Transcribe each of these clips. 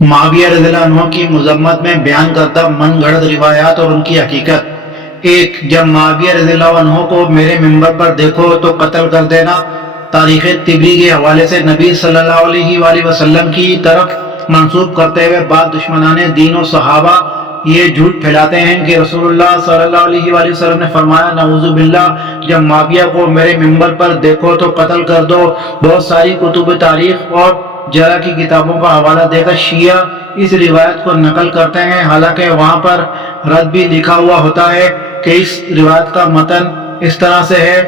معاویہ رضی اللہ عنہ کی مذمت میں بیان کردہ من گھڑت روایات اور ان کی حقیقت۔ ایک، جب معاویہ رضی اللہ عنہ کو میرے منبر پر دیکھو تو قتل کر دینا۔ تاریخ طبری کے حوالے سے نبی صلی اللہ علیہ وآلہ وسلم کی طرف منسوب کرتے ہوئے بعض دشمنان دین و صحابہ یہ جھوٹ پھیلاتے ہیں کہ رسول اللہ صلی اللہ علیہ وآلہ وسلم نے فرمایا نعوذ باللہ جب معاویہ کو میرے منبر پر دیکھو تو قتل کر دو۔ بہت ساری کتب تاریخ اور جرح کی کتابوں کا حوالہ دے کر شیعہ اس روایت کو نقل کرتے ہیں، حالانکہ وہاں پر رد بھی لکھا ہوا ہوتا ہے کہ اس روایت کا متن اس طرح سے ہے۔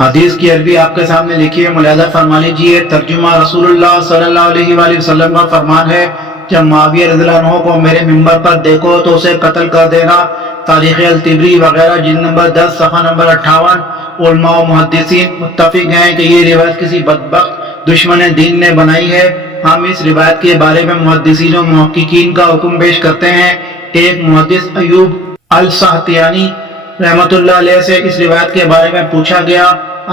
حدیث کی عربی آپ کے سامنے لکھی ہے، ملاحظہ فرما لیجیے۔ ترجمہ: رسول اللہ صلی اللہ علیہ وآلہ وسلم کا فرمان ہے جب معاویہ رضی اللہ عنہ کو میرے منبر پر دیکھو تو اسے قتل کر دینا۔ تاریخ الطبری وغیرہ جلد نمبر 10 صفحہ نمبر 58۔ علماء و محدثین متفق ہیں کہ یہ روایت کسی بدبخت دشمن دین نے بنائی ہے۔ ہم اس روایت کے بارے میں محدثین و محققین کا حکم پیش کرتے ہیں۔ ایک محدث ایوب السختیانی رحمۃ اللہ علیہ سے اس روایت کے بارے میں پوچھا گیا،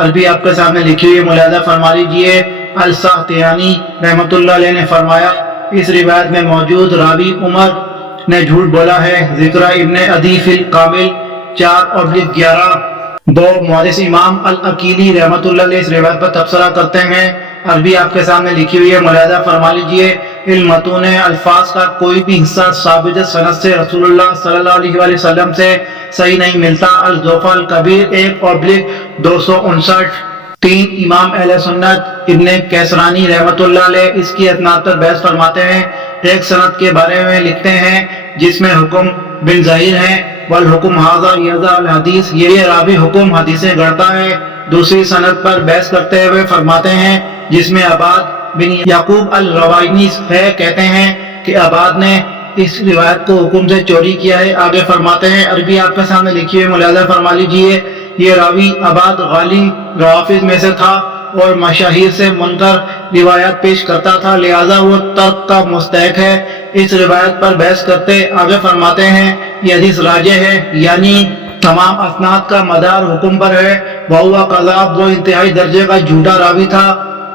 عربی آپ کے سامنے لکھی ہوئی، ملاحظہ فرما لیجیے۔ السختیانی رحمۃ اللہ علیہ نے فرمایا اس روایت میں موجود راوی عمر نے جھوٹ بولا ہے۔ ذکر ابن عدی فی الکامل 4/11۔ دو، محدث امام العقیلی رحمۃ اللہ علیہ اس روایت پر تبصرہ کرتے ہیں، عربی آپ کے سامنے لکھی ہوئی ہے، ملاحظہ فرما لیجیے۔ المتون الفاظ کا کوئی بھی حصہ ثابت سند سے رسول اللہ صلی اللہ علیہ وآلہ وسلم سے صحیح نہیں ملتا۔ الضعف الکبیر 1/259۔ تین، امام اہل سنت ابن کیسرانی رحمۃ اللہ علیہ اس کی اسناد پر بحث فرماتے ہیں۔ ایک سند کے بارے میں لکھتے ہیں جس میں حکم بن ظاہر ہے، والحکم ھذا یذا الحدیث، یہ راوی حکم حدیثیں گڑتا ہے۔ دوسری سند پر بحث کرتے ہوئے فرماتے ہیں جس میں عباد بن یعقوب الروائنی ہے، کہتے ہیں کہ عباد نے اس روایت کو حکم سے چوری کیا ہے۔ آگے فرماتے ہیں، عربی آپ کے سامنے لکھی ہوئی، ملاحظہ فرما لیجیے۔ یہ راوی عباد غالی روافض میں سے تھا اور مشاہیر سے منکر روایات پیش کرتا تھا، لہذا وہ ترک کا مستحق ہے۔ اس روایت پر بحث کرتے آگے فرماتے ہیں یہ حدیث راجح ہے، یعنی تمام اسناد کا مدار حکم پر ہے۔ وہو کذاب، وہ انتہائی درجے کا جھوٹا راوی تھا۔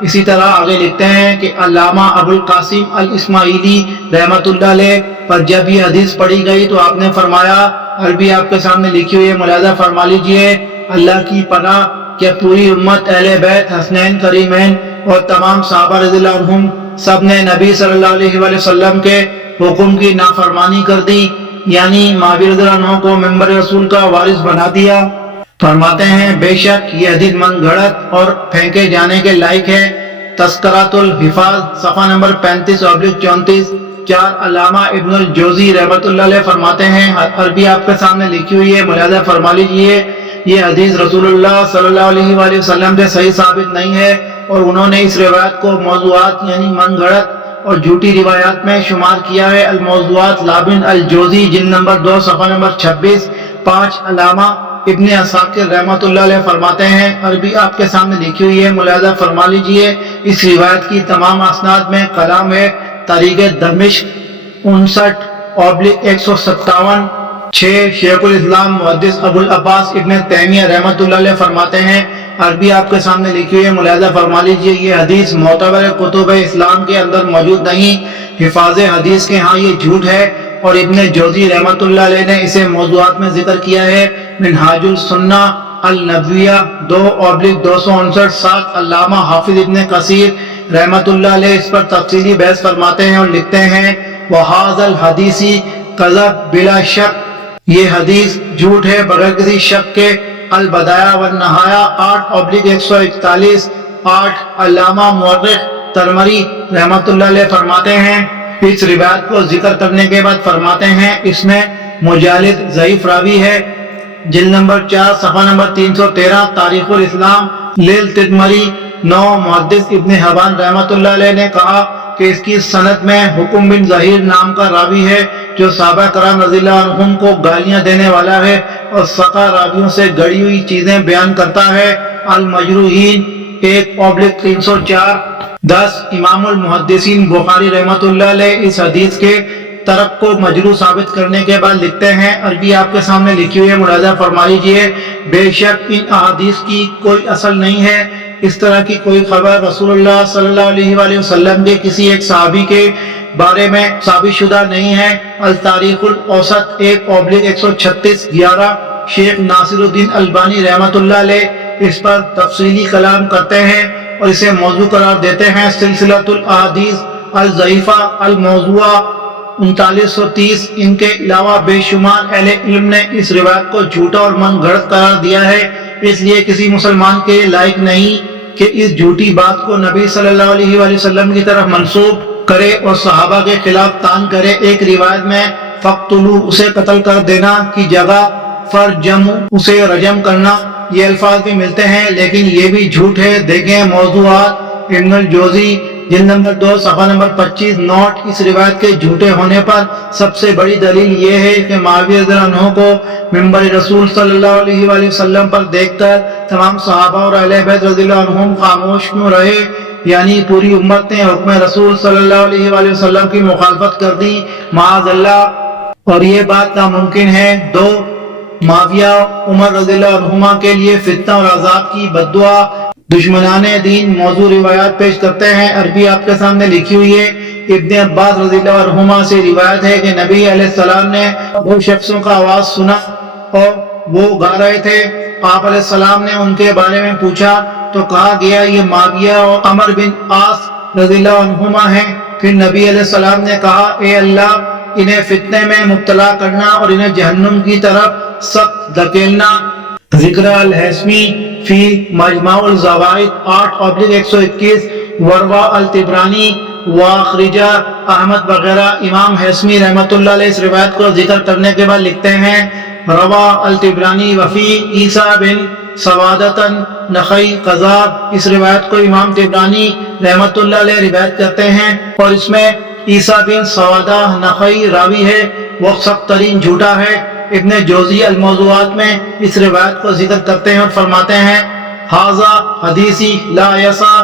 اسی طرح آگے لکھتے ہیں کہ علامہ ابو القاسم الاسماعیلی رحمۃ اللہ علیہ پر جب یہ حدیث پڑھی گئی تو آپ نے فرمایا، عربی آپ کے سامنے لکھی ہوئی ہے، ملاحظہ فرما لیجیے۔ اللہ کی پناہ کہ پوری امت اہل بیت حسنین کریمین اور تمام صحابہ رضی اللہ عنہم سب نے نبی صلی اللہ علیہ وآلہ وسلم کے حکم کی نافرمانی کر دی، یعنی معاویہ رضی اللہ عنہ کو منبر رسول کا وارث بنا دیا۔ فرماتے ہیں بے شک یہ حدیث من گھڑت اور پھینکے جانے کے لائق ہے۔ تذکرۃ الحفاظ صفحہ نمبر 35/34۔ چار، علامہ ابن الجوزی رحمۃ اللہ علیہ فرماتے ہیں، عربی آپ کے سامنے لکھی ہوئی ہے، ملاحظہ فرما لیجیے۔ یہ حدیث رسول اللہ صلی اللہ علیہ وآلہ وسلم سے صحیح ثابت نہیں ہے اور انہوں نے اس روایت کو موضوعات یعنی من گھڑت اور جھوٹی روایات میں شمار کیا ہے۔ الموضوعات لابن الجوزی جلد نمبر 2 صفحہ نمبر 26۔ پانچ، علامہ ابن عساکر رحمۃ اللہ علیہ فرماتے ہیں، عربی آپ کے سامنے لکھی ہوئی ہے، ملاحظہ فرما لیجیے۔ اس روایت کی تمام اسناد میں کلام ہے۔ تاریخ دمشق 59/157۔ چھ، شیخ الاسلام محدث ابو العباس ابن تیمیہ رحمۃ اللہ علیہ فرماتے ہیں، عربی آپ کے سامنے لکھی ہوئی ہے، ملاحظہ فرما لیجیے۔ یہ حدیث معتبر کتب اسلام کے اندر موجود نہیں، حفاظ حدیث کے ہاں یہ جھوٹ ہے اور ابن جوزی رحمۃ اللہ علیہ نے اسے موضوعات میں ذکر کیا ہے۔ منہاج السنہ النبویہ 2/259۔ سات، علامہ حافظ ابن کثیر رحمۃ اللہ علیہ اس پر تفصیلی بحث فرماتے ہیں اور لکھتے ہیں وَهَذَا الْحَدِيثِ كَذَبٌ بِلَا شَكٍّ، یہ حدیث جھوٹ ہے بغیر کسی شک کے۔ البدایہ والنہایہ 8/141۔ آٹھ، علامہ مورخ ترمری رحمۃ اللہ علیہ فرماتے ہیں، اس روایت کو ذکر کرنے کے بعد فرماتے ہیں اس میں مجالد ضعیف راوی ہے۔ جلد نمبر 4 صفحہ نمبر 313۔ تاریخ الاسلام للتدمری 9۔ محدث ابن حبان رحمۃ اللہ علیہ نے کہا کہ اس کی سند میں حکم بن ظاہر نام کا راوی ہے جو صحابہ کرام رضی اللہ عنہم کو گالیاں دینے والا ہے اور سقا راویوں سے گڑی ہوئی چیزیں بیان کرتا ہے۔ المجروحین 1/304۔ 10، امام المحدثین بخاری رحمۃ اللہ علیہ اس حدیث کے ترک کو مجروح ثابت کرنے کے بعد لکھتے ہیں، عربی آپ کے سامنے لکھی ہوئی ہے، ملاحظہ فرما لیجیے۔ بے شک ان احادیث کی کوئی اصل نہیں ہے، اس طرح کی کوئی خبر رسول اللہ صلی اللہ علیہ وآلہ وسلم کے کسی ایک صحابی کے بارے میں ثابت شدہ نہیں ہے۔ التاریخ الاوسط 1/136 11 شیخ ناصر الدین البانی رحمۃ اللہ علیہ اس پر تفصیلی کلام کرتے ہیں اور اسے موضوع قرار دیتے ہیں۔ سلسلۃ الاحادیث الضعیفہ الموضوعہ 3930۔ ان کے علاوہ بے شمار اہل علم نے اس روایت کو جھوٹا اور من گھڑت قرار دیا ہے، اس لیے کسی مسلمان کے لائق نہیں کہ اس جھوٹی بات کو نبی صلی اللہ علیہ وآلہ وسلم کی طرف منسوب کرے اور صحابہ کے خلاف تان کرے۔ ایک روایت میں فقتلوا اسے قتل کر دینا کی جگہ فرجموا اسے رجم کرنا یہ الفاظ بھی ملتے ہیں، لیکن یہ بھی جھوٹ ہے۔ دیکھیں موضوعات ابن الجوزی جلد نمبر 2 صفحہ نمبر 25۔ نوٹ: اس روایت کے جھوٹے ہونے پر سب سے بڑی دلیل یہ ہے کہ معاویہ رضی اللہ عنہ کو منبر رسول صلی اللہ علیہ وآلہ وسلم پر دیکھ کر تمام صحابہ اور اہل بیت رضی اللہ عنہم خاموش کیوں رہے، یعنی پوری امت نے حکم رسول صلی اللہ علیہ وآلہ وسلم کی مخالفت کر دی، معاذ اللہ، اور یہ بات ناممکن ہے۔ 2 معاویہ عمر رضی اللہ عنہما کے لیے فتنہ اور عذاب کی بددعا۔ دشمنان دین موضوع روایات پیش کرتے ہیں، عربی آپ کے سامنے لکھی ہوئی ہے۔ ابن عباس رضی اللہ عنہما سے روایت ہے کہ نبی علیہ السلام نے 2 شخصوں کا آواز سنا اور وہ گا رہے تھے۔ آپ علیہ السلام نے ان کے بارے میں پوچھا تو کہا گیا یہ معاویہ اور عمر بن عاص رضی اللہ عنہما ہیں۔ پھر نبی علیہ السلام نے کہا اے اللہ انہیں فتنے میں مبتلا کرنا اور انہیں جہنم کی طرف سخت دھکیلنا۔ ذکر الہیثمی فی مجمع الزوائد 8/121 وروا الطبرانی واخرجہ احمد وغیرہ۔ امام ہیثمی رحمۃ اللہ علیہ اس روایت کو ذکر کرنے کے بعد لکھتے ہیں روا الطبرانی وفی عیسیٰ بن سوادۃ نخعی قذاب۔ اس روایت کو امام طبرانی رحمۃ اللہ علیہ روایت کرتے ہیں اور اس میں عیسیٰ بن سوادہ نخعی راوی ہے، وہ سخت ترین جھوٹا ہے۔ ابن جوزی الموضوعات میں اس روایت کو ذکر کرتے ہیں اور فرماتے ہیں ھذا حدیثی لا یصح،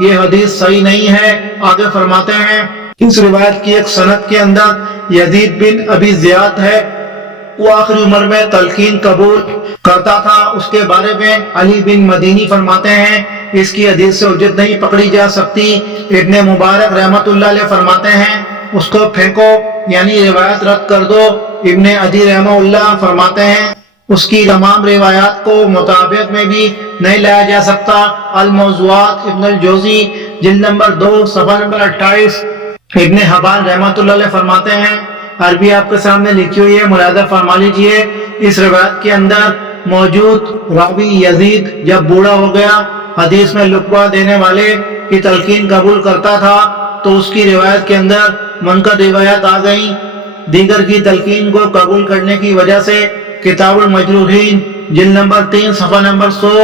یہ حدیث صحیح نہیں ہے۔ آگے فرماتے ہیں اس روایت کی ایک سند کے اندر یزید بن ابی زیاد ہے، وہ آخری عمر میں تلقین قبول کرتا تھا۔ اس کے بارے میں علی بن مدینی فرماتے ہیں اس کی حدیث سے حجت نہیں پکڑی جا سکتی۔ ابن مبارک رحمۃ اللہ علیہ فرماتے ہیں اس کو پھینکو، یعنی روایت رد کر دو۔ ابن عدی رحمہ اللہ فرماتے ہیں اس کی تمام روایات کو مطابق میں بھی نہیں لایا جا سکتا۔ الموضوعات ابن الجوزی جلد نمبر 2 صفحہ نمبر 28۔ ابن حبان رحمۃ اللہ علیہ فرماتے ہیں، عربی آپ کے سامنے لکھی ہوئی ہے، ملاحظہ فرما لیجیے، اس روایت کے اندر موجود راوی یزید جب بوڑھا ہو گیا، حدیث میں لقبہ دینے والے کی تلقین قبول کرتا تھا تو اس کی روایت کے اندر منکر روایات آ گئیں۔ دیگر کی تلقین کو قبول کرنے کی وجہ سے کتاب المجروحین جلد نمبر 3 صفحہ نمبر 100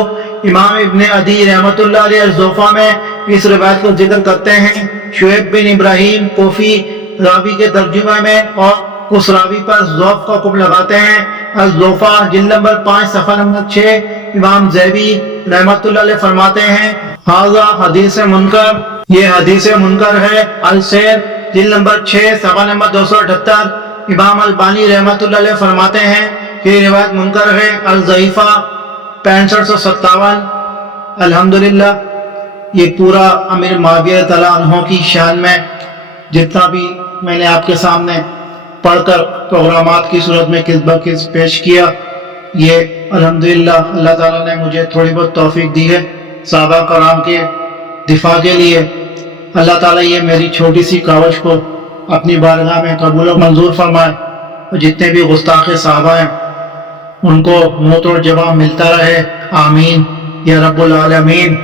امام ابن عدی رحمۃ اللہ علیہ الزوفہ میں اس روایت کو ذکر کرتے ہیں۔ شعیب بن ابراہیم کوفی راوی کے ترجمہ میں اور اس راوی پر ضعف کا حکم لگاتے ہیں۔ الزوفہ جلد نمبر 5 صفحہ نمبر 6 امام زیبی رحمۃ اللہ علیہ فرماتے ہیں ھذا حدیث منکر، یہ حدیث منکر ہے۔ السیر جلد نمبر 6 صفحہ نمبر 278 امام البانی رحمۃ اللہ علیہ فرماتے ہیں کہ یہ روایت منکر ہے۔ الضعیفہ 6557۔ الحمدللہ یہ پورا امیر معاویہ تعالیٰ عنہ کی شان میں جتنا بھی میں نے آپ کے سامنے پڑھ کر پروگرامات کی صورت میں کس بکس پیش کیا، یہ الحمدللہ اللہ تعالیٰ نے مجھے تھوڑی بہت توفیق دی ہے صحابہ کرام کے دفاع کے لیے۔ اللہ تعالیٰ یہ میری چھوٹی سی کاوش کو اپنی بارگاہ میں قبول و منظور فرمائے اور جتنے بھی گستاخ صحابہ ہیں ان کو منہ توڑ جواب ملتا رہے، آمین یا رب العالمین۔